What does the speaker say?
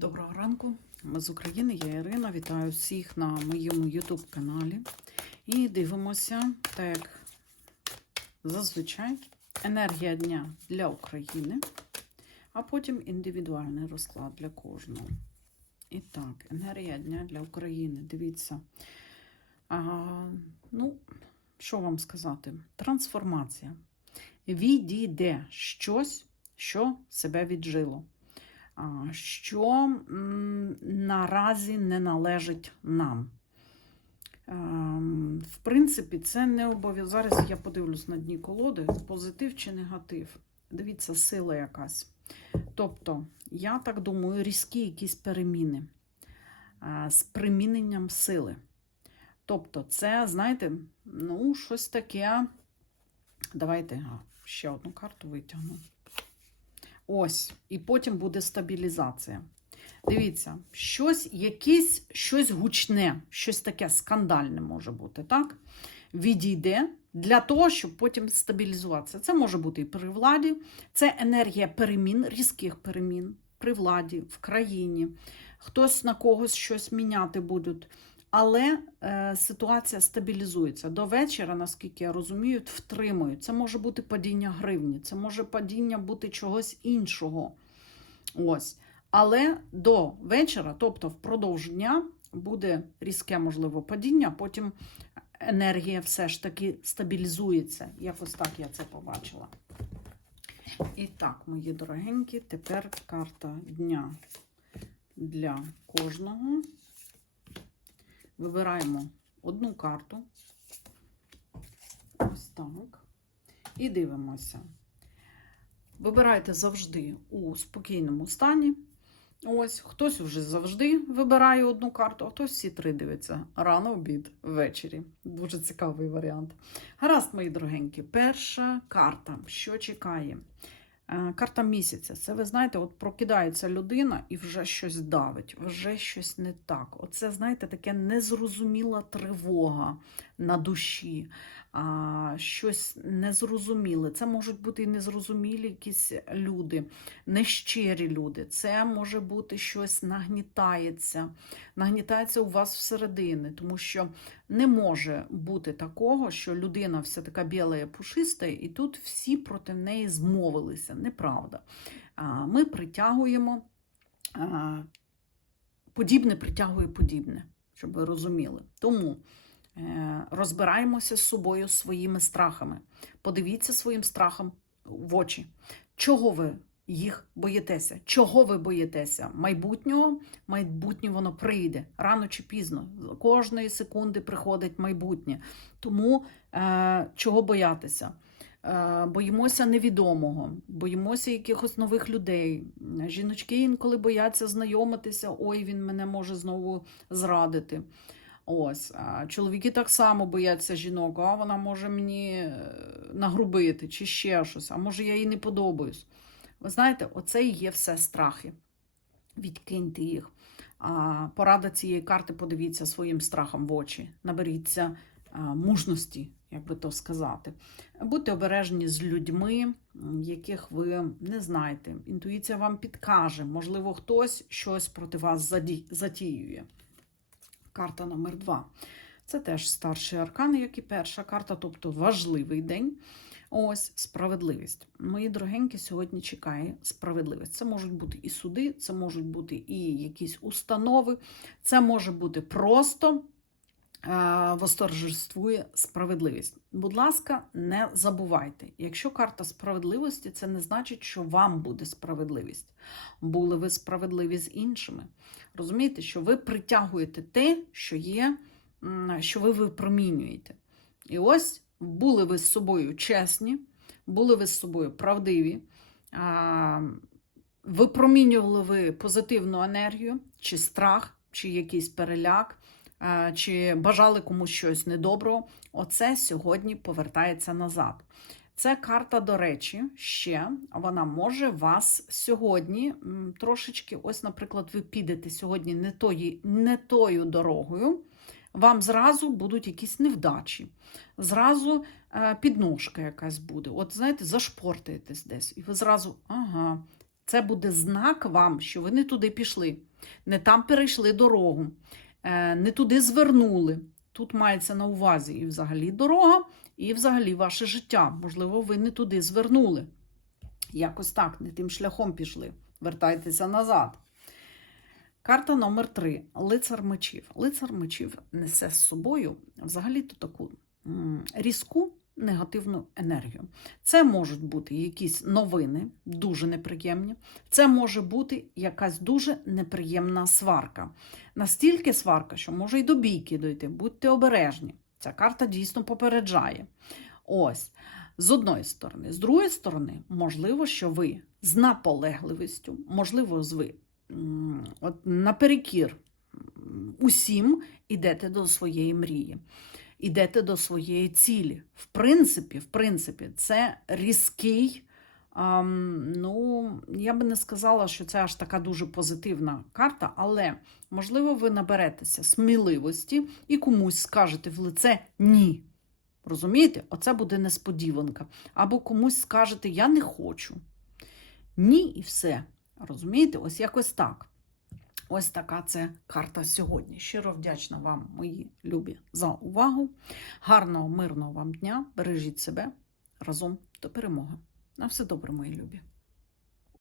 Доброго ранку, ми з України, я Ірина. Вітаю всіх на моєму YouTube каналі. І дивимося, так зазвичай, енергія дня для України, а потім індивідуальний розклад для кожного. І так, енергія дня для України. Дивіться. А, ну, що вам сказати? Трансформація. Відійде щось, що себе віджило що наразі не належить нам. Ем, В принципі, це не обов'язково. Зараз я подивлюсь на дні колоди, позитив чи негатив. Дивіться, сила якась. Тобто, я так думаю, різкі якісь переміни з приміненням сили. Тобто, це, знаєте, ну, щось таке. Давайте ще одну карту витягну. Ось, і потім буде стабілізація. Дивіться, щось, якесь щось гучне, щось таке скандальне може бути, так? Відійде для того, щоб потім стабілізуватися. Це може бути і при владі, це енергія перемін, різких перемін при владі, в країні. Хтось на когось щось міняти будуть. Але е, ситуація стабілізується. До вечора, наскільки я розумію, втримують. Це може бути падіння гривні, це може падіння бути чогось іншого. Ось. Але до вечора, тобто впродовж дня, буде різке, можливо, падіння, потім енергія все ж таки стабілізується. Якось так я це побачила. І так, мої дорогенькі, тепер карта дня для кожного. Вибираємо одну карту. Ось так. І дивимося. Вибирайте завжди у спокійному стані. Ось, хтось вже завжди вибирає одну карту, а хтось всі три дивиться. Рано, обід, ввечері. Дуже цікавий варіант. Гаразд, мої дорогенькі, перша карта. Що чекає? Е, Карта місяця. Це ви знаєте, от прокидається людина і вже щось давить, вже щось не так. Оце, знаєте, таке незрозуміла тривога на душі, а, щось незрозуміле. Це можуть бути і незрозумілі якісь люди, нещирі люди. Це може бути щось нагнітається, нагнітається у вас всередини, тому що не може бути такого, що людина вся така біла і пушиста, і тут всі проти неї змовилися. Неправда. Ми притягуємо, подібне притягує подібне, щоб ви розуміли. Тому е, розбираємося з собою своїми страхами. Подивіться своїм страхам в очі. Чого ви їх боїтеся? Чого ви боїтеся? Майбутнього? Майбутнє воно прийде рано чи пізно. Кожної секунди приходить майбутнє. Тому е, чого боятися? Е, Боїмося невідомого, боїмося якихось нових людей. Жіночки інколи бояться знайомитися, ой, він мене може знову зрадити. Ось, чоловіки так само бояться жінок, а вона може мені е, нагрубити чи ще щось, а може я їй не подобаюсь. Ви знаєте, оце і є все страхи. Відкиньте їх. Порада цієї карти, подивіться своїм страхом в очі. Наберіться мужності, як би то сказати. Будьте обережні з людьми, яких ви не знаєте. Інтуїція вам підкаже, можливо, хтось щось проти вас затіює. Карта номер два. Це теж старший аркан, як і перша карта, тобто важливий день. Ось справедливість. Мої дорогенькі сьогодні чекає справедливість. Це можуть бути і суди, це можуть бути і якісь установи, це може бути просто е, восторжествує справедливість. Будь ласка, не забувайте, якщо карта справедливості, це не значить, що вам буде справедливість. Були ви справедливі з іншими. Розумієте, що ви притягуєте те, що є, що ви випромінюєте. І ось були ви з собою чесні, були ви з собою правдиві, випромінювали ви позитивну енергію, чи страх, чи якийсь переляк, чи бажали комусь щось недоброго. Оце сьогодні повертається назад. Це карта, до речі, ще вона може вас сьогодні трошечки, ось, наприклад, ви підете сьогодні не, тої, не тою дорогою, вам зразу будуть якісь невдачі, зразу е, підножка якась буде. От, знаєте, зашпортаєтесь десь, і ви зразу, ага, Це буде знак вам, що ви не туди пішли, не там перейшли дорогу, е, не туди звернули. Тут мається на увазі і взагалі дорога, і взагалі ваше життя. Можливо, ви не туди звернули. Якось так, не тим шляхом пішли. Вертайтеся назад. Карта номер 3 Лицар мечів. Лицар мечів несе з собою взагалі-то таку різку негативну енергію. Це можуть бути якісь новини, дуже неприємні. Це може бути якась дуже неприємна сварка. Настільки сварка, що може й до бійки дойти. Будьте обережні. Ця карта дійсно попереджає. Ось. З одної сторони, з другої сторони, можливо, що ви з наполегливістю, можливо, ви от наперекір усім ідете до своєї мрії, ідете до своєї цілі. В принципі, в принципі, це різкий. ну, я би не сказала, що це аж така дуже позитивна карта, але можливо, ви наберетеся сміливості і комусь скажете в лице ні. Розумієте? Оце буде несподіванка. Або комусь скажете Я не хочу. Ні, і все. Розумієте? Ось якось так. Ось така це карта сьогодні. Щиро вдячна вам, мої любі, за увагу. Гарного, мирного вам дня. Бережіть себе разом до перемоги. На все добре, мої любі.